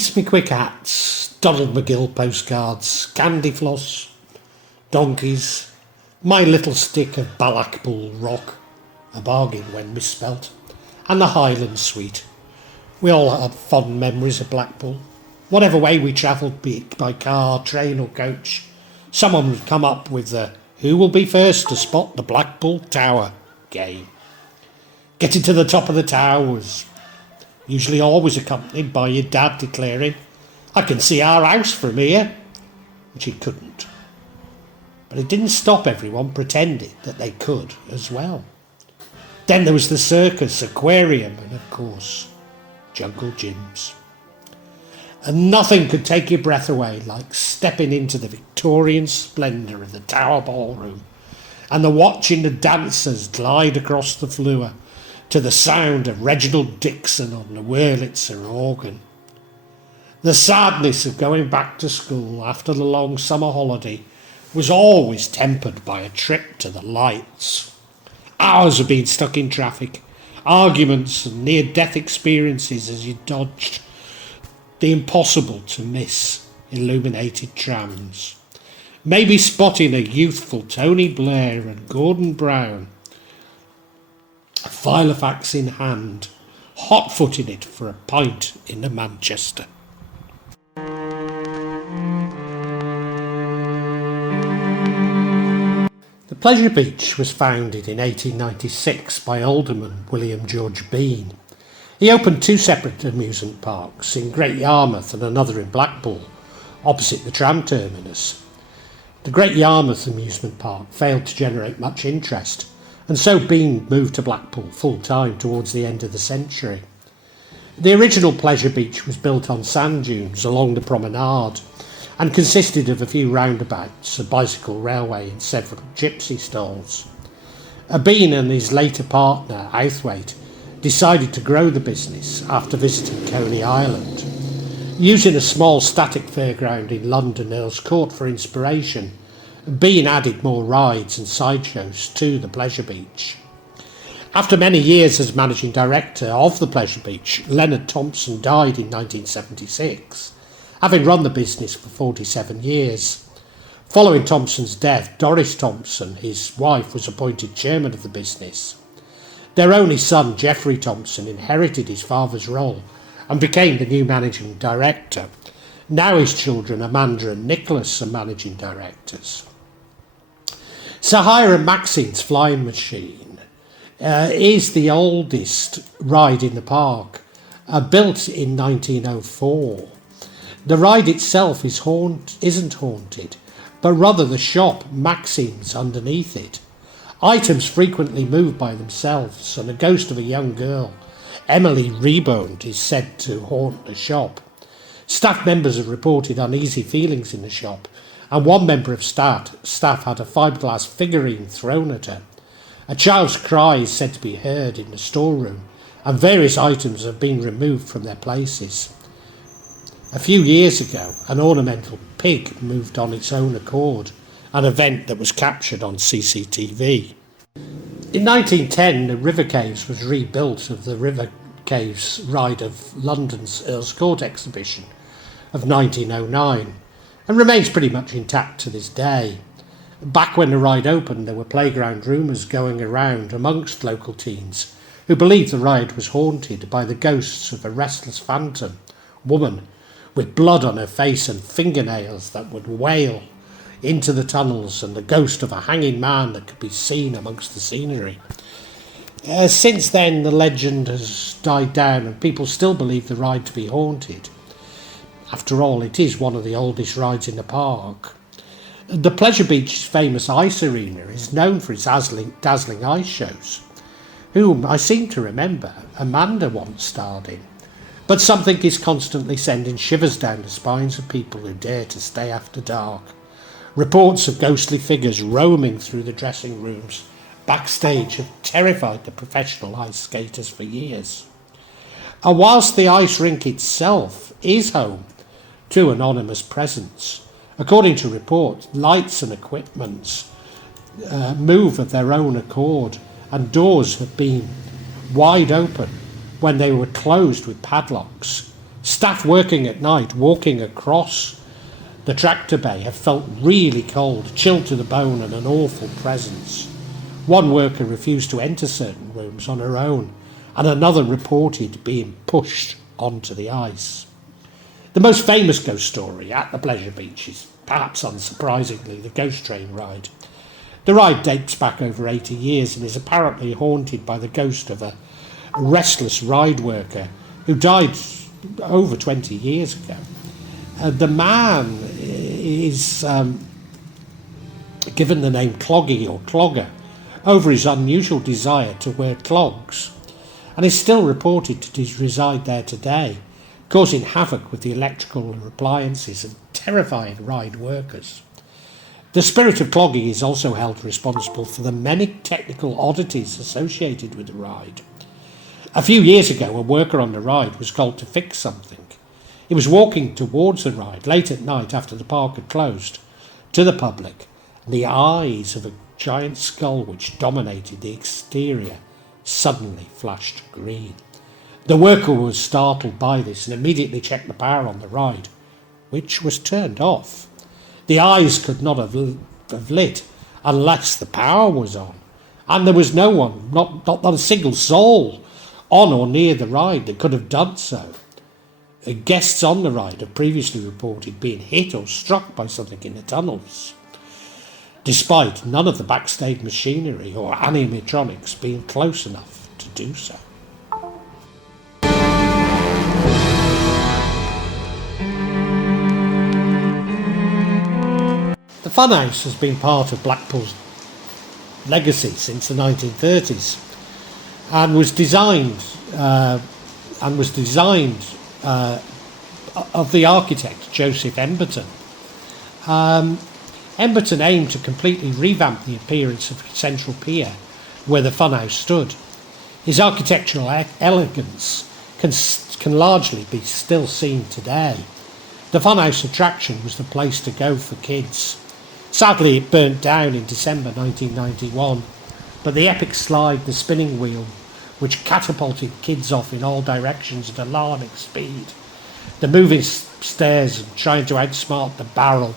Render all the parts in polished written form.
Kiss me quick hats, Donald McGill postcards, candy floss, donkeys, my little stick of Balackpool Rock, a bargain when misspelt, and the Highland Suite. We all had fond memories of Blackpool. Whatever way we travelled, be it by car, train or coach, someone would come up with the "Who will be first to spot the Blackpool Tower" game. Getting to the top of the tower was usually always accompanied by your dad declaring, "I can see our house from here," which he couldn't. But it didn't stop everyone pretending that they could as well. Then there was the circus, aquarium, and of course, jungle gyms. And nothing could take your breath away like stepping into the Victorian splendour of the Tower Ballroom and the watching the dancers glide across the floor to the sound of Reginald Dixon on the Wurlitzer organ. The sadness of going back to school after the long summer holiday was always tempered by a trip to the lights. Hours of being stuck in traffic, arguments and near-death experiences as you dodged the impossible to miss illuminated trams. Maybe spotting a youthful Tony Blair and Gordon Brown, a filofax in hand, hot-footing it for a pint in the Manchester. The Pleasure Beach was founded in 1896 by Alderman William George Bean. He opened two separate amusement parks, in Great Yarmouth and another in Blackpool, opposite the tram terminus. The Great Yarmouth amusement park failed to generate much interest, and so Bean moved to Blackpool full-time towards the end of the century. The original Pleasure Beach was built on sand dunes along the promenade and consisted of a few roundabouts, a bicycle railway and several gypsy stalls. Bean and his later partner, Outhwaite, decided to grow the business after visiting Coney Island. Using a small static fairground in London Earl's Court for inspiration, Bean added more rides and sideshows to the Pleasure Beach. After many years as managing director of the Pleasure Beach, Leonard Thompson died in 1976, having run the business for 47 years. Following Thompson's death, Doris Thompson, his wife, was appointed chairman of the business. Their only son, Geoffrey Thompson, inherited his father's role and became the new managing director. Now his children, Amanda and Nicholas, are managing directors. Sir Hiram Maxine's flying machine is the oldest ride in the park, built in 1904. The ride itself isn't haunted, but rather the shop Maxine's underneath it. Items frequently move by themselves, and a ghost of a young girl, Emily Reboned, is said to haunt the shop. Staff members have reported uneasy feelings in the shop, and one member of staff had a fiberglass figurine thrown at her. A child's cry is said to be heard in the storeroom, and various items have been removed from their places. A few years ago, an ornamental pig moved on its own accord, an event that was captured on CCTV. In 1910, the River Caves was rebuilt of the River Caves ride of London's Earl's Court exhibition of 1909 and remains pretty much intact to this day. Back when the ride opened, there were playground rumours going around amongst local teens who believed the ride was haunted by the ghosts of a restless phantom woman with blood on her face and fingernails that would wail into the tunnels, and the ghost of a hanging man that could be seen amongst the scenery. Since then, the legend has died down and people still believe the ride to be haunted. After all, it is one of the oldest rides in the park. The Pleasure Beach's famous ice arena is known for its dazzling ice shows, whom I seem to remember Amanda once starred in. But something is constantly sending shivers down the spines of people who dare to stay after dark. Reports of ghostly figures roaming through the dressing rooms backstage have terrified the professional ice skaters for years. And whilst the ice rink itself is home to anonymous presence, according to reports, lights and equipment move of their own accord, and doors have been wide open when they were closed with padlocks Staff working at night, walking across the tractor bay, have felt really cold, chilled to the bone, and an awful presence. One worker refused to enter certain rooms on her own, and another reported being pushed onto the ice. The most famous ghost story at the Pleasure Beach is, perhaps unsurprisingly, the ghost train ride. The ride dates back over 80 years and is apparently haunted by the ghost of a restless ride worker who died over 20 years ago. The man is given the name Cloggy or Clogger over his unusual desire to wear clogs, and is still reported to reside there today, causing havoc with the electrical appliances and terrifying ride workers. The spirit of Cloggy is also held responsible for the many technical oddities associated with the ride. A few years ago, a worker on the ride was called to fix something. He was walking towards the ride late at night after the park had closed to the public, and the eyes of a giant skull which dominated the exterior suddenly flashed green. The worker was startled by this and immediately checked the power on the ride, which was turned off. The eyes could not have lit unless the power was on, and there was no one, not a single soul, on or near the ride that could have done so. Guests on the ride have previously reported being hit or struck by something in the tunnels, despite none of the backstage machinery or animatronics being close enough to do so. The Funhouse has been part of Blackpool's legacy since the 1930s and was designed of the architect Joseph Emberton. Emberton aimed to completely revamp the appearance of Central Pier, where the Funhouse stood. His architectural elegance can largely be still seen today. The Funhouse attraction was the place to go for kids. Sadly, it burnt down in December 1991, but the epic slide, the spinning wheel, which catapulted kids off in all directions at alarming speed, the moving stairs and trying to outsmart the barrel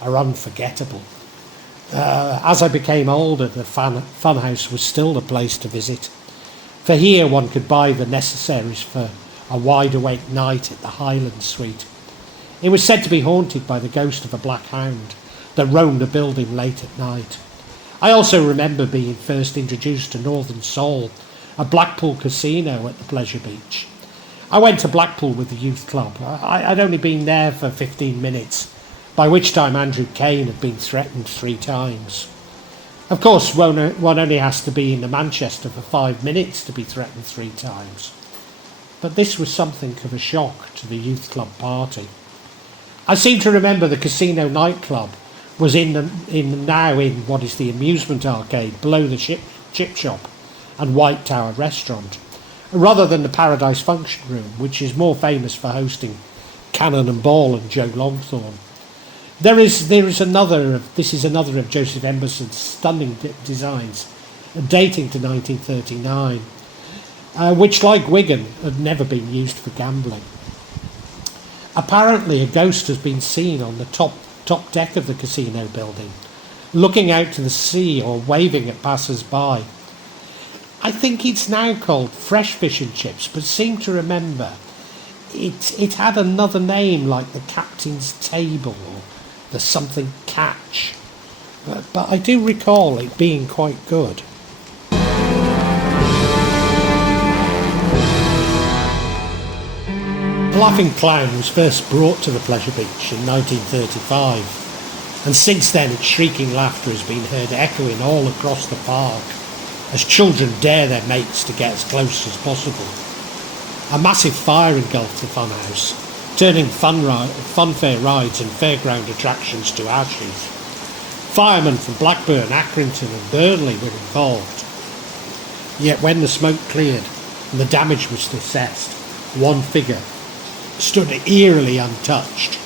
are unforgettable. As I became older, the Funhouse was still the place to visit. For here one could buy the necessaries for a wide-awake night at the Highland Suite. It was said to be haunted by the ghost of a black hound that roamed the building late at night. I also remember being first introduced to Northern Soul, a Blackpool casino at the Pleasure Beach. I went to Blackpool with the youth club. I'd only been there for 15 minutes, by which time Andrew Kane had been threatened 3 times. Of course, one only has to be in the Manchester for 5 minutes to be threatened 3 times. But this was something of a shock to the youth club party. I seem to remember the casino nightclub was in what is the amusement arcade below the chip shop and White Tower restaurant, rather than the Paradise Function Room, which is more famous for hosting Cannon and Ball and Joe Longthorne. This is another of Joseph Emberton's stunning designs, dating to 1939, which, like Wigan, had never been used for gambling. Apparently, a ghost has been seen on the top deck of the casino building, looking out to the sea or waving at passers-by. I think it's now called Fresh Fish and Chips, but seem to remember it had another name like the Captain's Table or the something catch. But I do recall it being quite good. The Laughing Clown was first brought to the Pleasure Beach in 1935, and since then its shrieking laughter has been heard echoing all across the park as children dare their mates to get as close as possible. A massive fire engulfed the Funhouse, turning funfair rides and fairground attractions to ashes. Firemen from Blackburn, Accrington and Burnley were involved. Yet when the smoke cleared and the damage was assessed, one figure stood eerily untouched: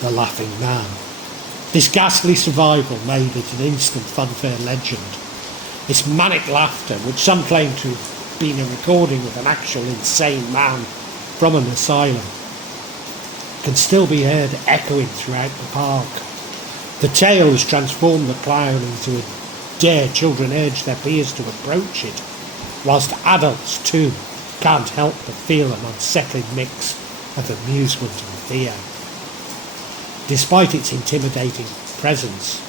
the Laughing Man. This ghastly survival made it an instant funfair legend. This manic laughter, which some claim to have been a recording of an actual insane man, from an asylum can still be heard echoing throughout the park. The tale has transformed the clown into a dare children urge their peers to approach it, whilst adults too can't help but feel an unsettling mix of amusement and fear. Despite its intimidating presence,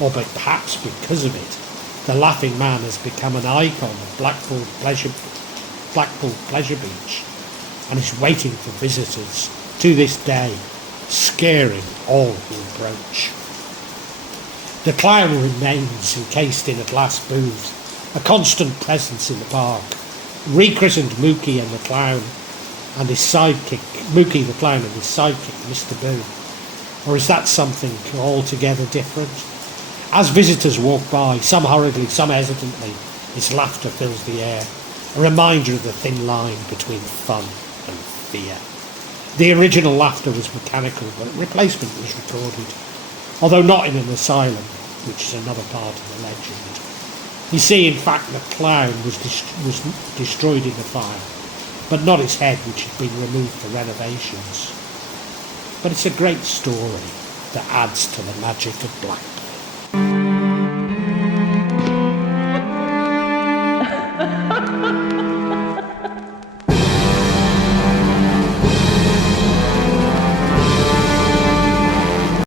or perhaps because of it, the Laughing Man has become an icon of Blackpool Pleasure Beach and is waiting for visitors to this day, scaring all who approach. The clown remains encased in a glass booth, a constant presence in the park, rechristened Mookie and the Clown and his sidekick, Mookie the Clown and his sidekick, Mr. Boo. Or is that something altogether different? As visitors walk by, some hurriedly, some hesitantly, his laughter fills the air, a reminder of the thin line between fun and fear. The original laughter was mechanical, but replacement was recorded, although not in an asylum, which is another part of the legend. You see, in fact, the clown was destroyed in the fire, but not his head, which had been removed for renovations. But it's a great story that adds to the magic of Blackpool.